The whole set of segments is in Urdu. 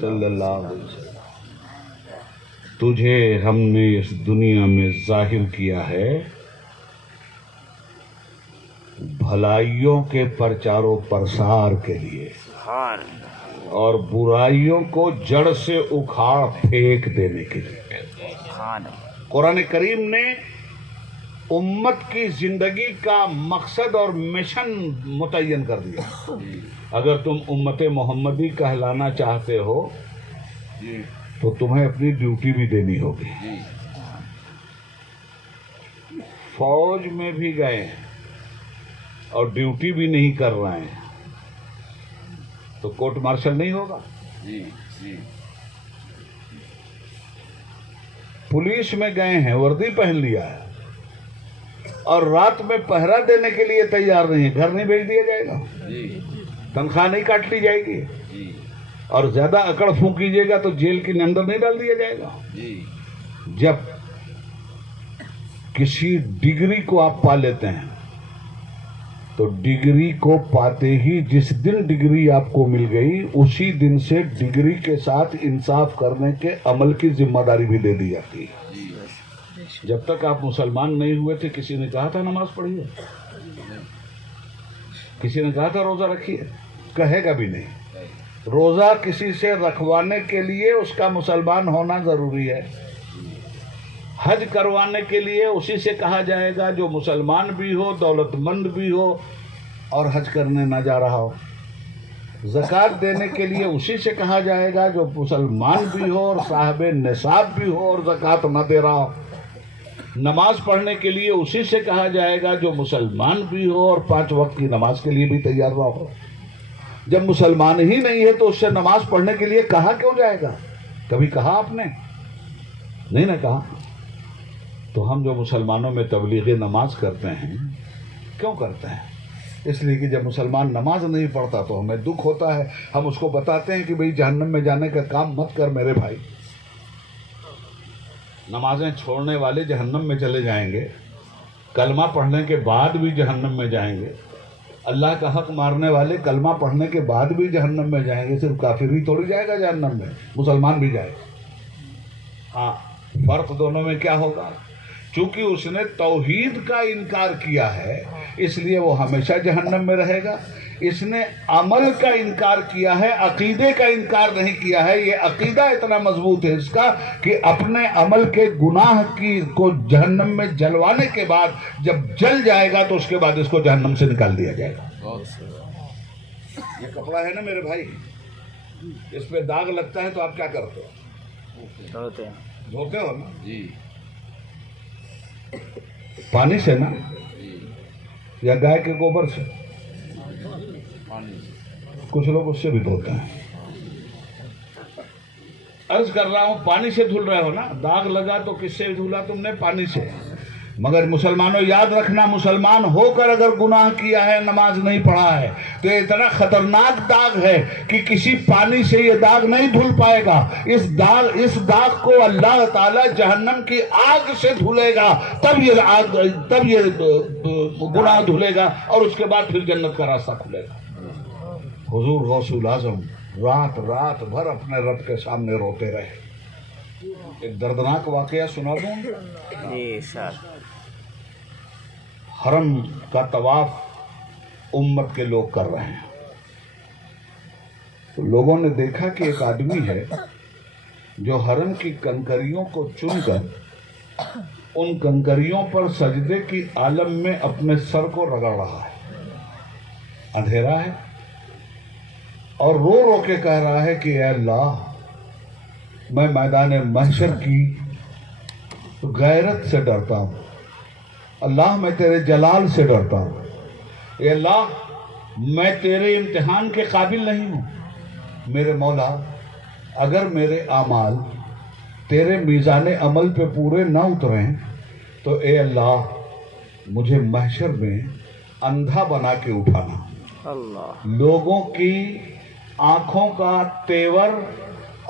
صلی اللہ علیہ وسلم تجھے ہم نے اس دنیا میں ظاہر کیا ہے بھلائیوں کے پرچار و پرسار کے لیے اور برائیوں کو جڑ سے اکھاڑ پھینک دینے کے لیے۔ قرآن کریم نے امت کی زندگی کا مقصد اور مشن متعین کر دیا۔ اگر تم امت محمدی کہلانا چاہتے ہو تو تمہیں اپنی ڈیوٹی بھی دینی ہوگی۔ فوج میں بھی گئے ہیں اور ڈیوٹی بھی نہیں کر رہے ہیں تو کورٹ مارشل نہیں ہوگا۔ پولیس میں گئے ہیں، وردی پہن لیا ہے اور رات میں پہرا دینے کے لیے تیار نہیں ہے، گھر نہیں بھیج دیا جائے گا، تنخواہ نہیں کاٹ لی جائے گی اور زیادہ اکڑ پھونک کیجیے گا تو جیل کے اندر نہیں ڈال دیا جائے گا۔ جب کسی ڈگری کو آپ پا لیتے ہیں تو ڈگری کو پاتے ہی جس دن ڈگری آپ کو مل گئی اسی دن سے ڈگری کے ساتھ انصاف کرنے کے عمل کی ذمہ داری بھی دے دی جاتی ہے۔ جب تک آپ مسلمان نہیں ہوئے تھے کسی نے کہا تھا نماز پڑھیے، کسی نے کہا تھا روزہ رکھیے؟ کہے گا بھی نہیں۔ روزہ کسی سے رکھوانے کے لیے اس کا مسلمان ہونا ضروری ہے، حج کروانے کے لیے اسی سے کہا جائے گا جو مسلمان بھی ہو، دولت مند بھی ہو اور حج کرنے نہ جا رہا ہو۔ زکوٰۃ دینے کے لیے اسی سے کہا جائے گا جو مسلمان بھی ہو اور صاحب نصاب بھی ہو اور زکوٰۃ نہ دے رہا ہو۔ نماز پڑھنے کے لیے اسی سے کہا جائے گا جو مسلمان بھی ہو اور 5 وقت کی نماز کے لیے بھی تیار نہ ہو۔ جب مسلمان ہی نہیں ہے تو اس سے نماز پڑھنے کے لیے کہا کیوں جائے گا؟ کبھی کہا آپ نے؟ نہیں نہ کہا۔ تو ہم جو مسلمانوں میں تبلیغ نماز کرتے ہیں کیوں کرتے ہیں؟ اس لیے کہ جب مسلمان نماز نہیں پڑھتا تو ہمیں دکھ ہوتا ہے، ہم اس کو بتاتے ہیں کہ بھئی جہنم میں جانے کا کام مت کر میرے بھائی، نمازیں چھوڑنے والے جہنم میں چلے جائیں گے، کلمہ پڑھنے کے بعد بھی جہنم میں جائیں گے، اللہ کا حق مارنے والے کلمہ پڑھنے کے بعد بھی جہنم میں جائیں گے، صرف کافر ہی تھوڑی جائے گا جہنم میں، مسلمان بھی جائے گا۔ ہاں، فرق دونوں میں کیا ہوگا؟ چونکہ اس نے توحید کا انکار کیا ہے اس لیے وہ ہمیشہ جہنم میں رہے گا، اس نے عمل کا انکار کیا ہے، عقیدے کا انکار نہیں کیا ہے۔ یہ عقیدہ اتنا مضبوط ہے اس کا کہ اپنے عمل کے گناہ کو جہنم میں جلوانے کے بعد جب جل جائے گا تو اس کے بعد اس کو جہنم سے نکال دیا جائے گا۔ یہ کپڑا ہے نا میرے بھائی، اس پہ داغ لگتا ہے تو آپ کیا کرتے ہو؟ دھوتے ہو نا؟ جی، پانی سے نا یا گائے کے گوبر سے؟ کچھ لوگ اس سے بھی دھوتے ہیں۔ عرض کر رہا ہوں پانی سے دھل رہے ہو نا، داغ لگا تو کس سے دھلا تم نے؟ پانی سے۔ مگر مسلمانوں یاد رکھنا، مسلمان ہو کر اگر گناہ کیا ہے، نماز نہیں پڑھا ہے تو یہ اتنا خطرناک داغ ہے کہ کسی پانی سے یہ داغ نہیں دھل پائے گا۔ اس داغ کو اللہ تعالی جہنم کی آگ سے دھلے گا، تب یہ گناہ دھلے گا اور اس کے بعد پھر جنت کا راستہ کھلے گا۔ حضور غوث الاعظم رات بھر اپنے رب کے سامنے روتے رہے۔ ایک دردناک واقعہ سنا دوں۔ حرم کا طواف امت کے لوگ کر رہے ہیں تو لوگوں نے دیکھا کہ ایک آدمی ہے جو حرم کی کنکریوں کو چن کر ان کنکریوں پر سجدے کی عالم میں اپنے سر کو رگڑ رہا ہے۔ اندھیرا ہے اور رو رو کے کہہ رہا ہے کہ اے اللہ، میں میدان محشر کی غیرت سے ڈرتا ہوں، اللہ میں تیرے جلال سے ڈرتا ہوں، اے اللہ میں تیرے امتحان کے قابل نہیں ہوں، میرے مولا اگر میرے اعمال تیرے میزان عمل پہ پورے نہ اتریں تو اے اللہ مجھے محشر میں اندھا بنا کے اٹھانا۔ لوگوں کی آنکھوں کا تیور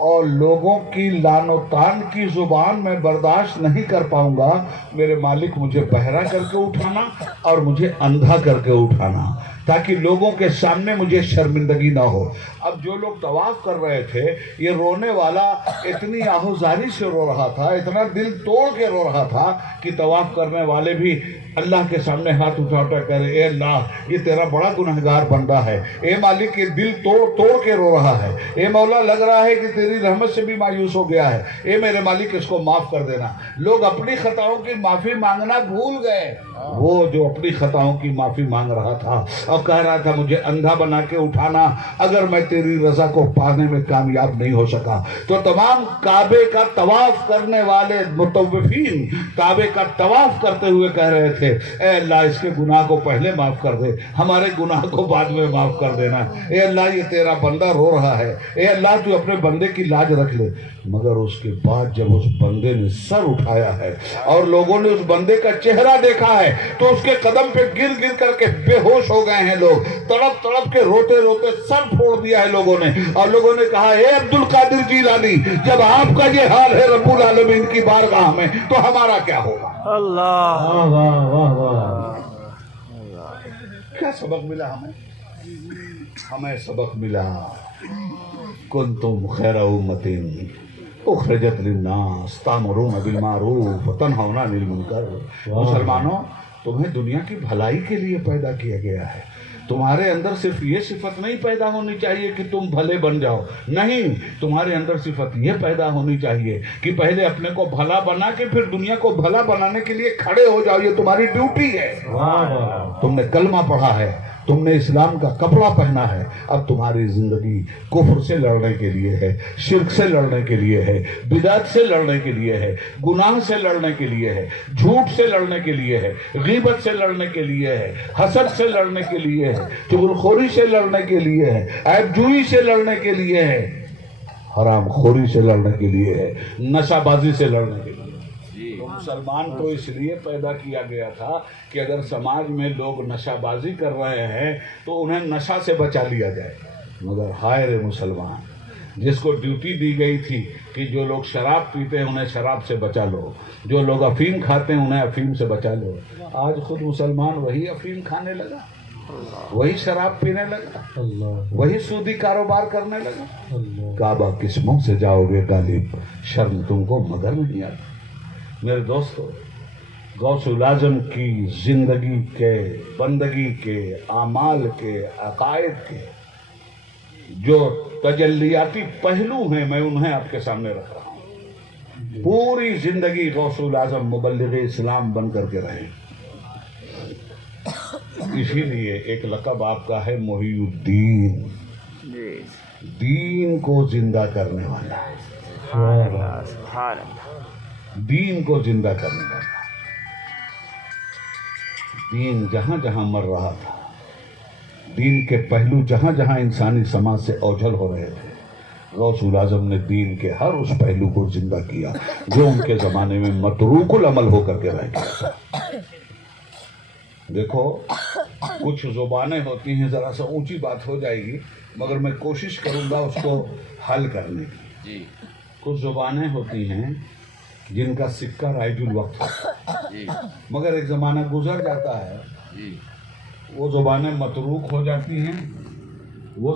اور لوگوں کی لعن و طعن کی زبان میں برداشت نہیں کر پاؤں گا، میرے مالک مجھے بہرا کر کے اٹھانا اور مجھے اندھا کر کے اٹھانا تاکہ لوگوں کے سامنے مجھے شرمندگی نہ ہو. اب جو لوگ طواف کر رہے تھے، یہ رونے والا اتنی آہوزاری سے رو رہا تھا، اتنا دل توڑ کے رو رہا تھا کہ طواف کرنے والے بھی اللہ کے سامنے ہاتھ اٹھا اٹھا کر اے اللہ یہ تیرا بڑا گنہگار بندہ ہے، اے مالک یہ دل توڑ توڑ کے رو رہا ہے، اے مولا لگ رہا ہے کہ تیری رحمت سے بھی مایوس ہو گیا ہے، اے میرے مالک اس کو معاف کر دینا. لوگ اپنی خطاؤں کی معافی مانگنا بھول گئے. وہ جو اپنی خطاؤں کی معافی مانگ رہا تھا اور کہہ رہا تھا مجھے اندھا بنا کے اٹھانا اگر میں تیری رضا کو پانے میں کامیاب نہیں ہو سکا. تو تمام کعبے کا طواف کرنے والے مطوفین کعبے کا طواف کرتے ہوئے کہہ رہے تھے اے اللہ اس کے گناہ کو پہلے معاف کر دے، ہمارے گناہ کو بعد میں معاف کر دینا. اے اللہ یہ تیرا بندہ رو رہا ہے، اے اللہ تو اپنے بندے کی لاج رکھ لے. مگر اس کے بعد جب اس بندے نے سر اٹھایا ہے اور لوگوں نے اس بندے کا چہرہ دیکھا ہے تو اس کے قدم پہ گر گر کر کے بے ہوش ہو گئے ہیں لوگ. تڑپ تڑپ کے روتے روتے سر پھوڑ دیا ہے لوگوں نے، اور لوگوں نے کہا اے عبد القادر جیلانی جب آپ کا یہ حال ہے رب العالمین کی بارگاہ میں تو ہمارا کیا ہوگا. اللہ واہ واہ واہ. کیا سبق ملا ہمیں سبق ملا کنتم خیر امۃ اخرجت للناس تأمرون بالمعروف وتنہون عن المنکر. مسلمانوں تمہیں دنیا کی بھلائی کے لیے پیدا کیا گیا ہے. تمہارے اندر صرف یہ صفت نہیں پیدا ہونی چاہیے کہ تم بھلے بن جاؤ، نہیں، تمہارے اندر صفت یہ پیدا ہونی چاہیے کہ پہلے اپنے کو بھلا بنا کے پھر دنیا کو بھلا بنانے کے لیے کھڑے ہو جاؤ. یہ تمہاری ڈیوٹی ہے. تم نے کلمہ پڑھا ہے، تم نے اسلام کا کپڑا پہنا ہے، اب تمہاری زندگی کفر سے لڑنے کے لیے ہے، شرک سے لڑنے کے لیے ہے، بدعت سے لڑنے کے لیے ہے، گناہ سے لڑنے کے لیے ہے، جھوٹ سے لڑنے کے لیے ہے، غیبت سے لڑنے کے لیے ہے، حسد سے لڑنے کے لیے ہے، چغلخوری سے لڑنے کے لیے ہے، عیب جوئی سے لڑنے کے لیے ہے، حرام خوری سے لڑنے کے لیے ہے، نشہ بازی سے لڑنے کے لیے. مسلمان کو اس لیے پیدا کیا گیا تھا کہ اگر سماج میں لوگ نشہ بازی کر رہے ہیں تو انہیں نشہ سے بچا لیا جائے. مگر ہائے رے مسلمان، جس کو ڈیوٹی دی گئی تھی کہ جو لوگ شراب پیتے ہیں انہیں شراب سے بچا لو، جو لوگ افیم کھاتے ہیں انہیں افیم سے بچا لو، آج خود مسلمان وہی افیم کھانے لگا، وہی شراب پینے لگا، وہی سودی کاروبار کرنے لگا. کعبہ کس منہ سے جاؤ گے غالب، شرم تم کو مگر نہیں آتی. میرے دوستو، غوث الاعظم کی زندگی کے، بندگی کے، اعمال کے، عقائد کے جو تجلیاتی پہلو ہیں میں انہیں آپ کے سامنے رکھ رہا ہوں. پوری زندگی غوث الاعظم مبلغ اسلام بن کر کے رہے. اسی لیے ایک لقب آپ کا ہے محی الدین، دین کو زندہ کرنے والا، دین کو زندہ کرنے والا. دین جہاں جہاں مر رہا تھا، دین کے پہلو جہاں جہاں انسانی سماج سے اوجھل ہو رہے تھے، غوث الاعظم نے دین کے ہر اس پہلو کو زندہ کیا جو ان کے زمانے میں متروک العمل ہو کر کے رہ گیا. دیکھو کچھ زبانیں ہوتی ہیں، ذرا سا اونچی بات ہو جائے گی مگر میں کوشش کروں گا اس کو حل کرنے کی. کچھ زبانیں ہوتی ہیں جن کا سکہ رائج الوقت ہوتا ہے، مگر ایک زمانہ گزر جاتا ہے، وہ زبانیں متروک ہو جاتی ہیں، وہ